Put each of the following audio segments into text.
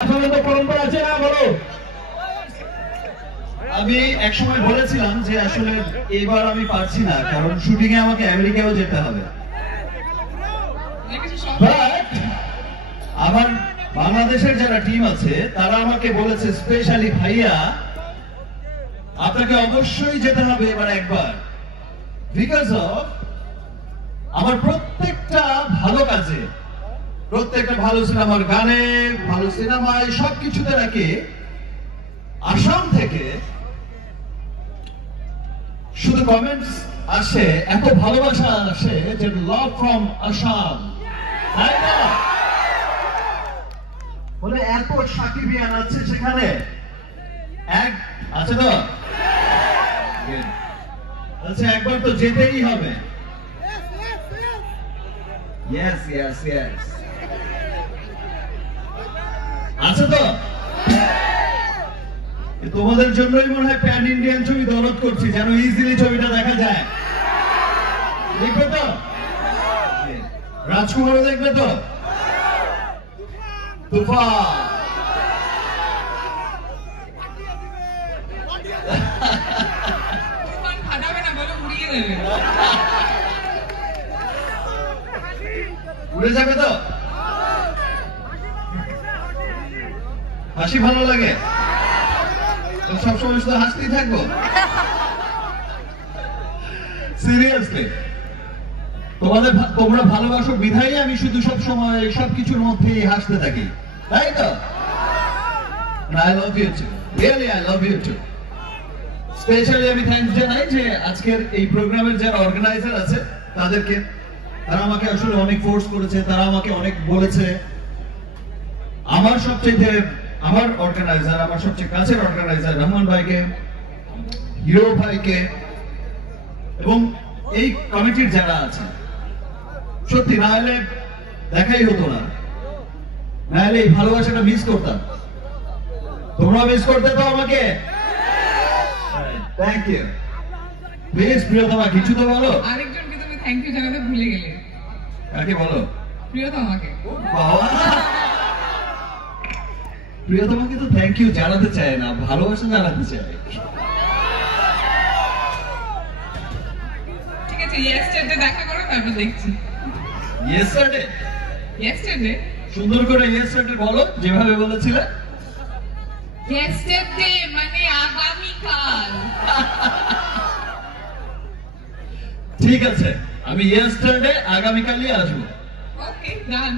পরম্পরা আছে না বলো। আমি একসময় বলেছিলাম যে আসলে এবার আমি পারছি না, কারণ শুটিং এ আমাকে আমেরিকাও যেতে হবে। আমার বাংলাদেশের যারা টিম আছে তারা আমাকে বলেছে স্পেশালি ভাইয়া আপনাকে অবশ্যই যেতে হবে এবার একবার, বিকজ অফ আমার প্রত্যেকটা ভালো কাজে, প্রত্যেকটা ভালো সিনেমার গানে, ভালো সিনেমায় সবকিছুতে নাকি আসাম থেকে শুধু কমেন্টস আসে, এত ভালোবাসা আসে যে লাভ ফ্রম আসাম, তাই না? বলে এত সাকিবিয়ান আছে সেখানে, এক আছে তো, আচ্ছা একবার তো যেতেই হবে। ইয়েস ইয়েস ইয়েস, আচ্ছা তো তোমাদের জন্যই মনে হয় প্যান ইন্ডিয়ান ছবি দরদ করছি, যেন ইজিলি ছবিটা দেখা যায়। দেখবে তো, রাজকুমারও দেখবে তো, তুফান উড়ে যাবে তো, হাসি ভালো লাগে, সবসময় শুধু হাসতেই থাকবো। সিরিয়াসলি তোমরা ভালোবাসো বিধায় আমি শুধু সব সময় সবকিছুর মধ্যে হাসতে থাকি, তাই তো? I love you too, really I love you too. Specially আমি থ্যাঙ্কস জানাই যে আজকের এই প্রোগ্রামের যারা অর্গানাইজার আছে তাদেরকে, তারা আমাকে আসলে অনেক ফোর্স করেছে, তারা আমাকে অনেক বলেছে। আমার অর্গানাইজার, আমার সবচেয়ে কাছের অর্গানাইজার রহমান ভাইকে, হিরো ভাইকে এবং এই কমিটির যারা আছে, সত্যি না হলে দেখাই হতো না, না হলে এই ভালোবাসাটা মিস করতাম। তোমরা মিস করতে তো আমাকে। Thank you. প্লিজ প্রিয়তমা কিছু তো বলো। আরেকজনকে তুমি থ্যাংক ইউ জানাতে ভুলে গেলে। কাকে বলো? প্রিয়তমাকে। বাবা, প্রিয়তমাকে তো থ্যাংক ইউ জানাতে চায় না, ভালোবাসা জানাতে চায়। ঠিক আছে, ইয়েস্টারডে দেখা করো, তারপর দেখছি। ইয়েস্টারডে? ইয়েস্টারডে সুন্দর করে ইয়েস্টারডে বলো, যেভাবে বলেছিলে। ইয়েস্টারডে মানে আগামীকাল। ঠিক আছে, আমি ইয়েস্টারডে আগামীকালই আসবো। ওকে, ডান।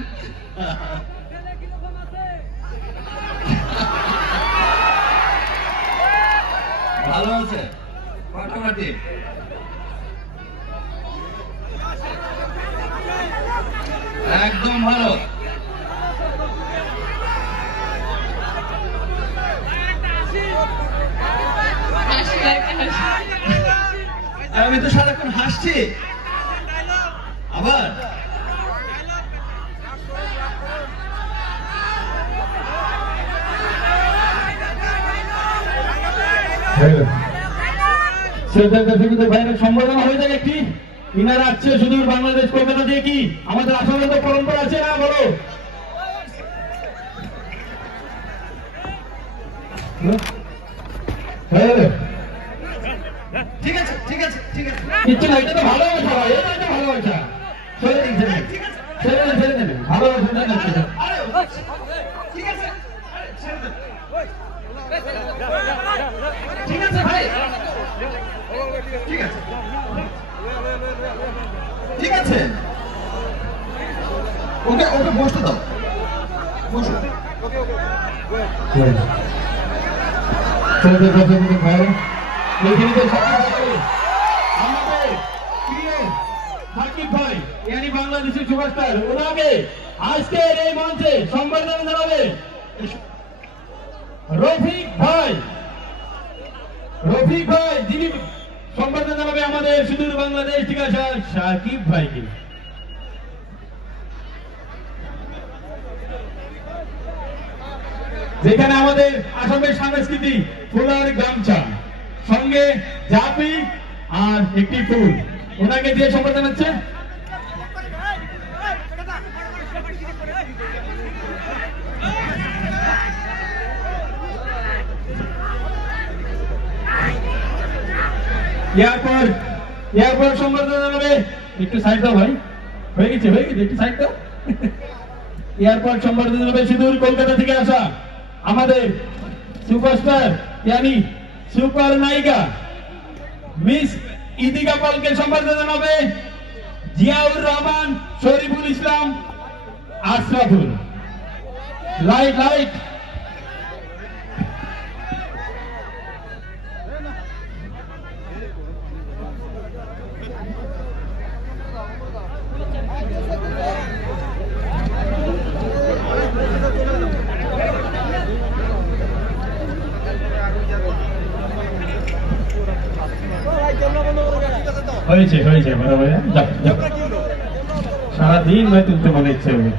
ভালো আছে ফাটাফাটি। একদম ভালো। আমি তো সারাক্ষণ হাসছি। আবার সম্বোধনা হয়ে থাকে কি, ইনারা আসছে সুদূর বাংলাদেশ কলকাতা দিয়ে, কি আমাদের আসামের তো পরম্পরা আছে না বলো। ঠিক আছে ঠিক আছে ঠিক আছে, কিচ্ছু না, এটা তো ভালোবাসা, এটা তো ভালোবাসা। ছেড়ে দিন, ছেড়ে দিন, ছেড়ে দিন, ভালোবাসা না। ঠিক আছে, ঠিক আছে ভাই, ঠিক আছে ঠিক আছে, ওকে ওকে বসতে দাও, বসো। সাকিব ভাই ইয়ানি বাংলাদেশের সুপারস্টার, ওনাকে আজকের এই মঞ্চে সম্বর্ধনা জানাবে রফিক ভাই। রফিক ভাই যিনি সম্বর্ধনা জানাবে আমাদের সুদূর বাংলাদেশ থেকে আসা সাকিব ভাইকে। যেখানে আমাদের আসামের সংস্কৃতি ফুলার গামছা, সঙ্গে জাপি আর একটি ফুল, ওনাকে দিয়ে সম্বর্ধনা হচ্ছে। এয়ারপোর্ট সম্বর্ধনা জানাবে, একটু সাইড দাও ভাই, হয়ে গেছে একটু সাইড দাও। এয়ারপোর্ট সম্বর্ধনা জানাবে সুদূর কলকাতা থেকে আসা আমাদের সুপারস্টার यानी সুপার নায়িকা মিস ইদিকা পলকে সম্বর্ধনা জানাবে জিয়াউর রহমান, শরীফুল ইসলাম, আশরাফুল। লাইট হয়েছে বড় ভাইয়া, সারাদিন নয় তুলতে মনে ইচ্ছে হবে।